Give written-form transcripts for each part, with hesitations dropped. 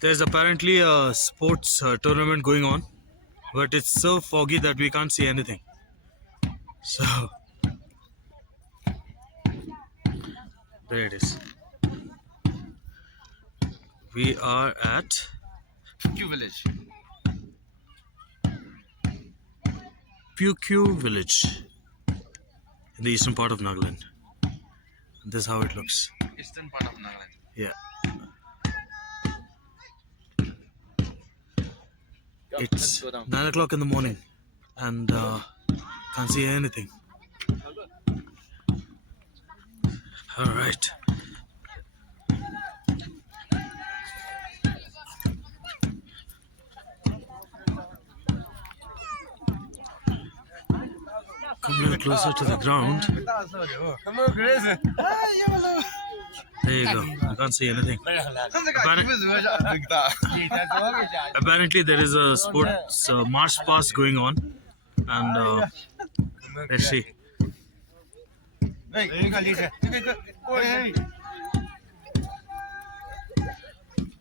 There's apparently a sports tournament going on, but it's so foggy that we can't see anything. So there it is. We are at Phuvkiu Village. Phuvkiu Village in the eastern part of Nagaland. This is how it looks. Eastern part of Nagaland. Yeah. It's 9 o'clock in the morning and can't see anything. Alright. Come a little closer to the ground. There you go. I can't see anything. Apparently there is a sports march past going on, and let's see.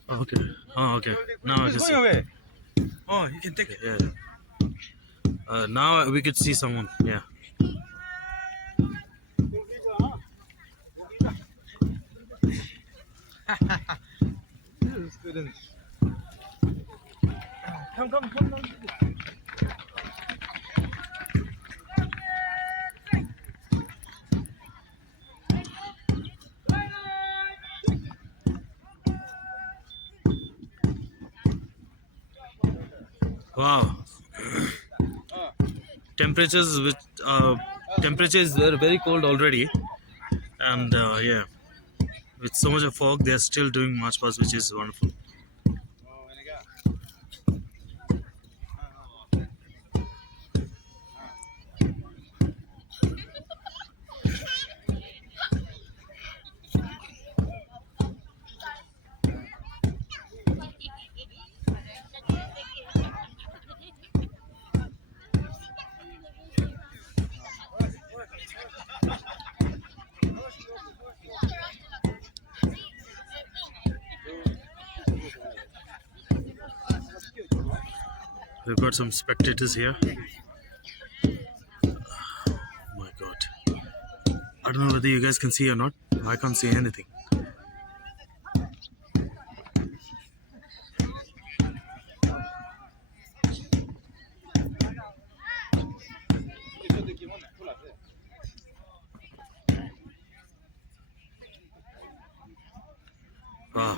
Okay. Oh, okay. Now I can see. Oh, you can take it. Yeah. Now we could see someone. Yeah. Students. Come. Wow. Temperatures were very cold already, and yeah, with so much of fog, they are still doing march past, which is wonderful. We've got some spectators here. Oh my god. I don't know whether you guys can see or not. I can't see anything. Wow.